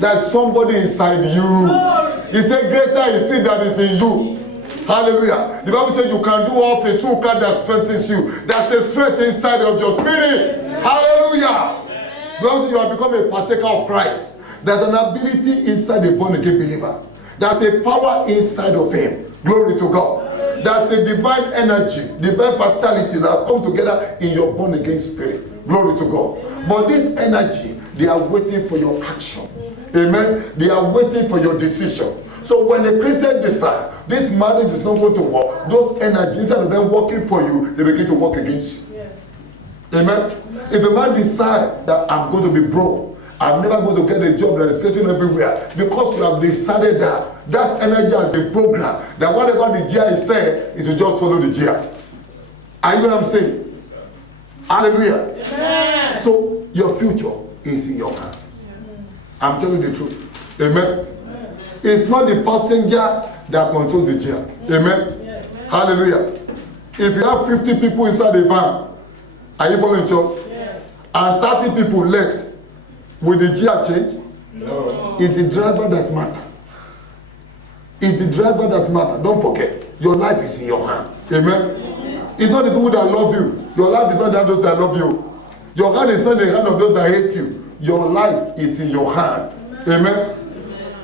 There's somebody inside you. He said, greater is he that is in you. Hallelujah. The Bible says you can do all things through God that strengthens you. There's a strength inside of your spirit. Hallelujah. Because you have become a partaker of Christ. There's an ability inside a born again believer. There's a power inside of him. Glory to God. There's a divine energy, divine vitality that comes together in your born again spirit. Glory to God. But this energy, they are waiting for your action. Amen. They are waiting for your decision. So when a Christian decides this marriage is not going to work, those energies, instead of them working for you, they begin to work against you. Yes. Amen. If a man decides that I'm going to be broke, I'm never going to get a job that is searching everywhere, because you have decided that energy has been programmed, that whatever the GI is saying, it will just follow the GI. Are you know what I'm saying? Yes, hallelujah. Yes. So your future is in your hand. I'm telling you the truth. Amen. It's not the passenger that controls the GI. Amen. Yes. Hallelujah. If you have 50 people inside the van, are you following church? Yes. And 30 people left, will the GI change? No. It's the driver that matters. It's the driver that matters. Don't forget, your life is in your hand. Amen. It's not the people that love you. Your life is not the those that love you. Your hand is not the hand of those that hate you. Your life is in your hand. Amen.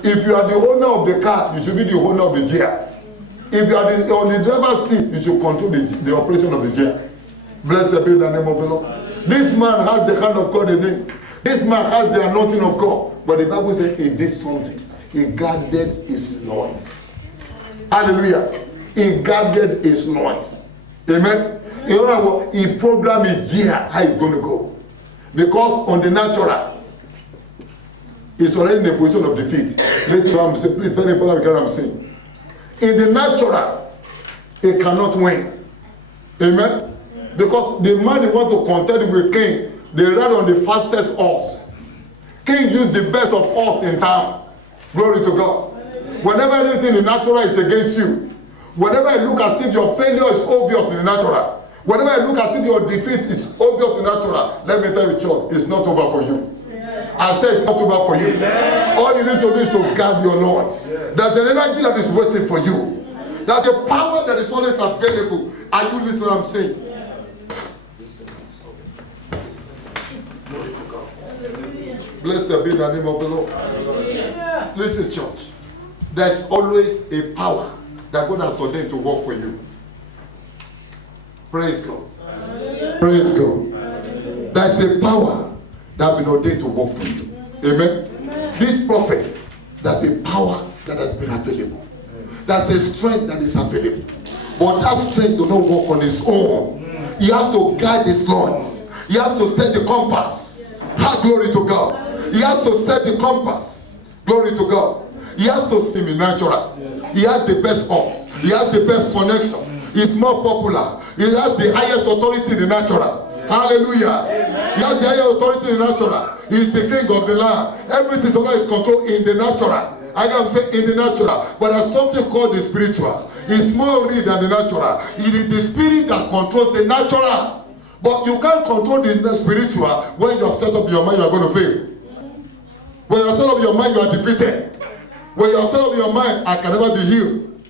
If you are the owner of the car, you should be the owner of the GI. If you are on the driver's seat, you should control the operation of the GI. Blessed be the name of the Lord. This man has the hand of God in him. This man has the anointing of God. But the Bible says he did something. He guarded his loins. Hallelujah. He guarded his loins. Amen. You know what? He programmed his GI, how it's going to go. Because on the natural, it's already in a position of defeat. Listen to what I'm saying. Please, very important because I'm saying. In the natural, it cannot win. Amen. Because the man who want to contend with king, they ride on the fastest horse. King used the best of horse in town. Glory to God. Whenever anything in the natural is against you, whenever it look as if your failure is obvious in the natural, whenever it look as if your defeat is obvious in the natural, let me tell you, church, it's not over for you. I say it's not over for you. All you need to do is to guard your loins. There's an energy that is waiting for you. There's a power that is always available. Are you listening to what I'm saying? Blessed be the name of the Lord. Listen, church. There's always a power that God has ordained to work for you. Praise God. Praise God. There's a power that has been ordained to work for you. Amen. This prophet, there's a power that has been available. There's a strength that is available. But that strength does not work on its own. He has to guide his loins. He has to set the compass. Glory to God. He has to set the compass. Glory to God. He has to see me natural. He has the best horse. He has the best connection. He's more popular. He has the highest authority in the natural. Hallelujah. He has the highest authority in the natural. He's the king of the land. Everything is under his control in the natural. I can say in the natural. But there's something called the spiritual. It's more real than the natural. It is the spirit that controls the natural. But you can't control the spiritual when you have set up your mind you are going to fail. When you have set up your mind you are defeated. When you have set up your mind I can never be healed.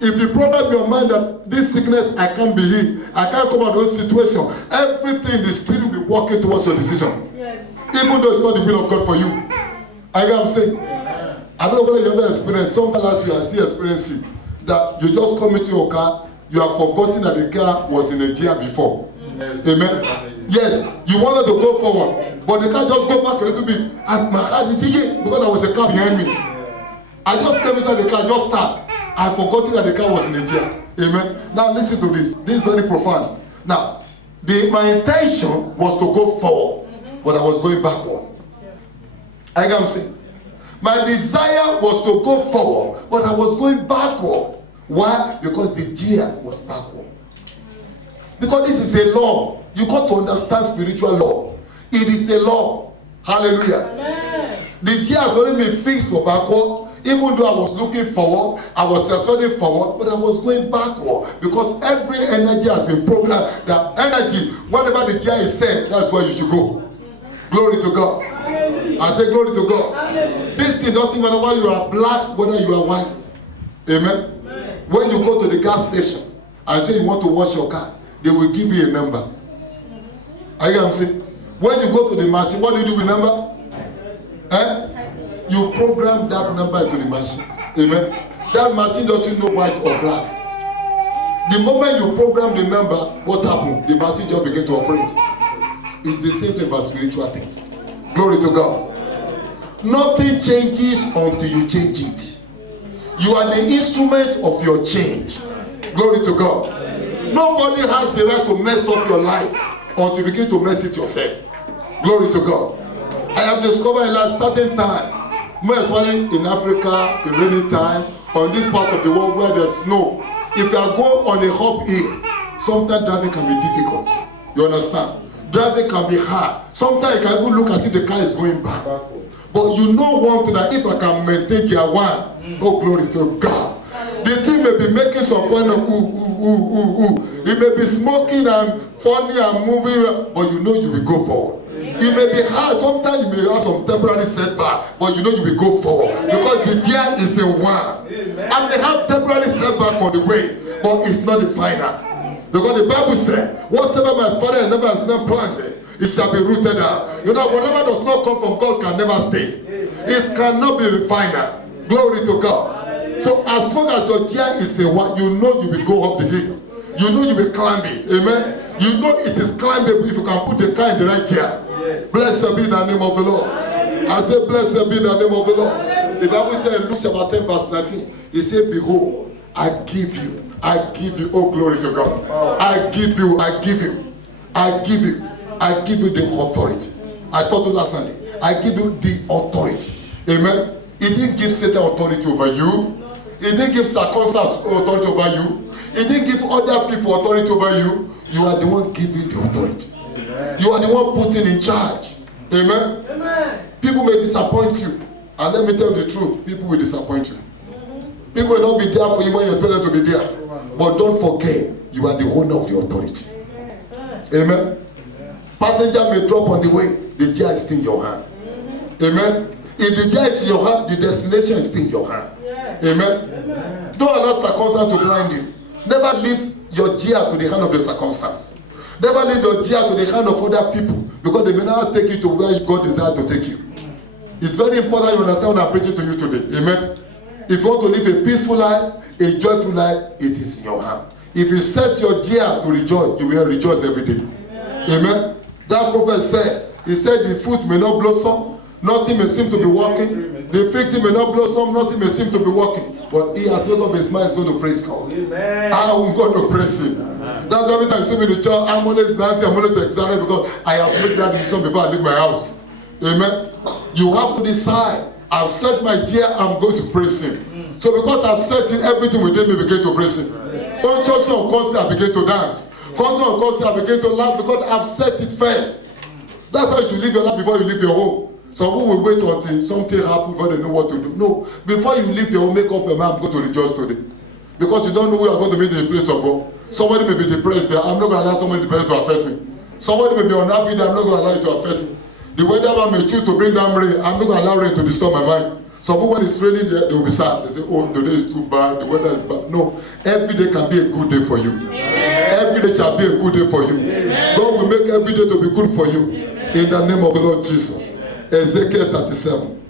If you program your mind that this sickness I can't be healed, I can't come out of those situations, everything the spirit will be working towards your decision. Yes. Even though it's not the will of God for you. I know what I'm saying? Yes. I don't know whether you ever experienced, sometime last year I still experiencing that you just come into your car, you have forgotten that the car was in a gear before. Yes. Amen. Yes, you wanted to go forward, but the car just go back a little bit, and my heart is again because there was a car behind me. I just came inside the car, just start. I forgot that the car was in a chair. Amen. Now listen to this. This is very profound. Now, my intention was to go forward, but I was going backward. I can see. My desire was to go forward, but I was going backward. Why? Because the gear was backward. Because this is a law. You got to understand spiritual law. It is a law. Hallelujah. Amen. The gear has already been fixed for backward. Even though I was looking forward, I was suspending forward, but I was going backward because every energy has been programmed. That energy, whatever the gear is said, that's where you should go. Glory to God. I say glory to God. This thing doesn't matter whether you are black, whether you are white. Amen. When you go to the gas station and say you want to wash your car, they will give you a number. Are you what I'm saying? When you go to the machine, what do you do with the number? You program that number into the machine. Amen. That machine doesn't know white or black. The moment you program the number, what happens? The machine just begins to operate. It's the same thing for spiritual things. Glory to God. Nothing changes until you change it. You are the instrument of your change. Glory to God. Nobody has the right to mess up your life until you begin to mess it yourself. Glory to God. I have discovered in a certain time, more especially in Africa, in rainy time, or in this part of the world where there's snow, if you are going on a hop hill, sometimes driving can be difficult. You understand? Driving can be hard. Sometimes you can even look at if the car is going back. But you know one thing, that if I can maintain gear one, oh glory to God. The thing may be making some fun of It may be smoking and funny and moving, but you know you will go forward. It may be hard. Sometimes you may have some temporary setback, but you know you will go forward because the gear is a one. And they have temporary setback on the way, but it's not the final. Because the Bible said, whatever my father never has not planted, it shall be rooted out. You know, whatever does not come from God can never stay. It cannot be the final. Glory to God. So as long as your gear is a one, you know you will go up the hill. You know you will climb it. Amen. You know it is climbable if you can put the car in the right gear. Blessed be the name of the Lord. I say, blessed be the name of the Lord. The Bible says in Luke chapter 10 verse 19, he said, behold, I give you, oh glory to God. I give you the authority. I told you last Sunday, I give you the authority. Amen. He didn't give Satan authority over you. He didn't give circumstance authority over you. He didn't give other people authority over you. You are the one giving the authority. You are the one putting in charge. Amen. Amen. People may disappoint you. And let me tell you the truth, people will disappoint you. People will not be there for you when you expect them to be there. But don't forget, you are the owner of the authority. Amen. Passenger may drop on the way, the gear is still in your hand. Amen. If the gear is in your hand, the destination is still in your hand. Amen. Don't allow circumstance to blind you. Never leave your gear to the hand of your circumstance. Never leave your gear to the hand of other people, because they may not take you to where God desires to take you. It's very important you understand what I'm preaching to you today. Amen. If you want to live a peaceful life, a joyful life, it is in your hand. If you set your gear to rejoice, you will rejoice every day. Amen. That prophet said, he said the fruit may not blossom, nothing may seem to be working. The fig tree may not blossom, nothing may seem to be working. But he has made up his mind, he's going to praise God. Amen. I'm going to praise him. Amen. That's why every time you see me in the church, I'm always dancing, I'm always excited, because I have made that decision before I leave my house. Amen. You have to decide. I've set my gear, I'm going to praise him. So because I've set it, everything within me begin to praise him. Conscious and constantly I begin to dance. Conscious and constantly I begin to laugh, because I've set it first. That's how you should live your life before you leave your home. Some people will wait until something happens before they know what to do. No, before you leave your home, make up your mind, I'm going to rejoice today. Because you don't know who you are going to meet in the place of God. Somebody may be depressed there, I'm not going to allow somebody depressed to affect me. Somebody may be unhappy there, I'm not going to allow it to affect me. The weatherman may choose to bring down rain, I'm not going to allow rain to disturb my mind. Some people, when it's raining there, they will be sad. They say, oh, today is too bad, the weather is bad. No, every day can be a good day for you. Every day shall be a good day for you. God will make every day to be good for you. In the name of the Lord Jesus. Ezekiel 37.